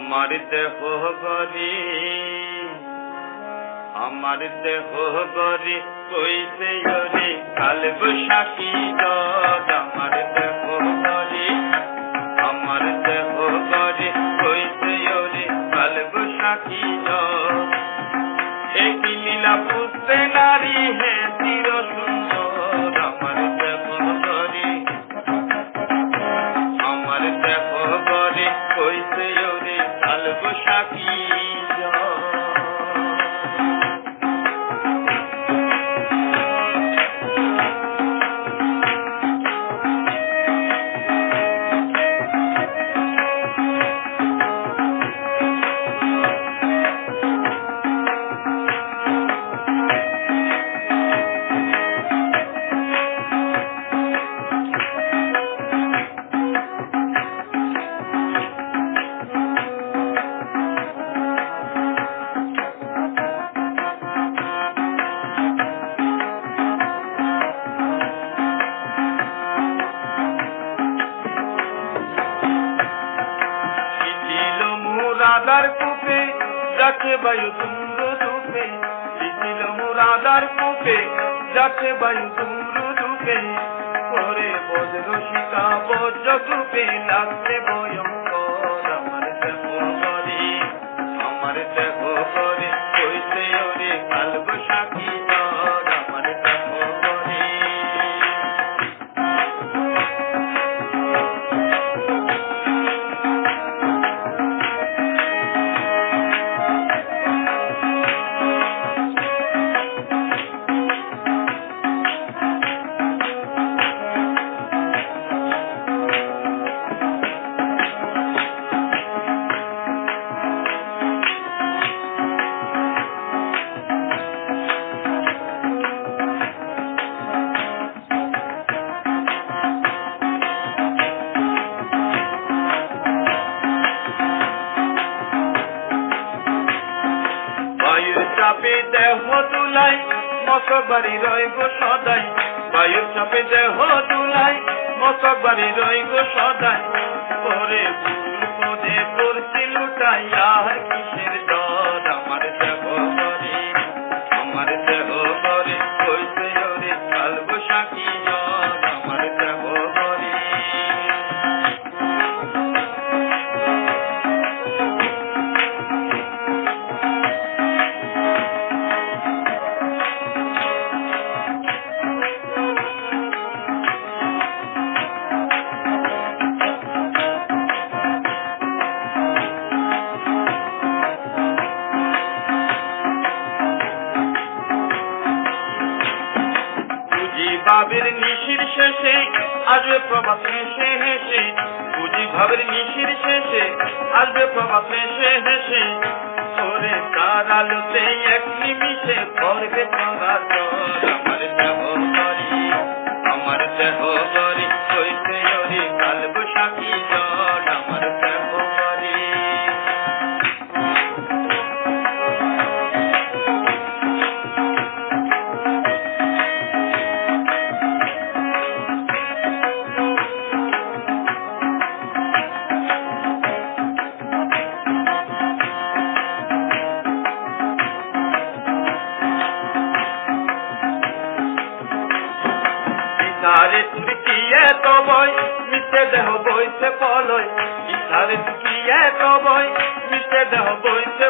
আমার দেহ গরি আমার দেহ গরি কইতে গরি কাল বৈশাখী রদ আমার দেহ গরি আমার দেহ গরি কইতে গরি কাল বৈশাখী রদ একই লীলা পুত্রে নারী হে চির সুন্দর আমার দেহ গরি আমার দেহ গরি কইতে গরি কাল বৈশাখী মুরাদার কূপে যাচ্ছে বায়ু তুম্র রূপে ছিল মুরাদার কূপে যাচ্ছে বায়ু তুম্র রূপে করে বজ্র সীতা বজ্র রূপে লাগছে ভয়ঙ্কর আমার দেহ করে আমার দেহ করে কইতে ওরে কাল বৈশাখী ঝড় আমার দেহ করে বায়ুর চাপে দেহ দুলাই মশক বাড়ি রইব সদাই বায়ুর চাপে দেহ দুলাই মশক বাড়ি রইব সদাই পরে ফুল পদে পড়ছি লুটাই আর কিসের ডর আমার দেহ করে আমার দেহ করে কইতে ওরে কাল বৈশাখী ঝড় আমার দেহ করে ভাবের নিশির শেষে আসবে প্রভাত হেসে হেসে বুঝি ভাবের নিশির শেষে আসবে প্রভাত হেসে হেসে ওরে তার আলোতে এক নিমিষে ভরবে চরাচর আমার দেহ করি আমার দেহ করি কইতে ওরে কাল বৈশাখী ঝড় আমার দেহ করি ইসারে তুকিয়ে তো বই মিশে দেহ বইছে পলয় ইসারে তুকিয়ে তো বই মিশে দেহ বইছে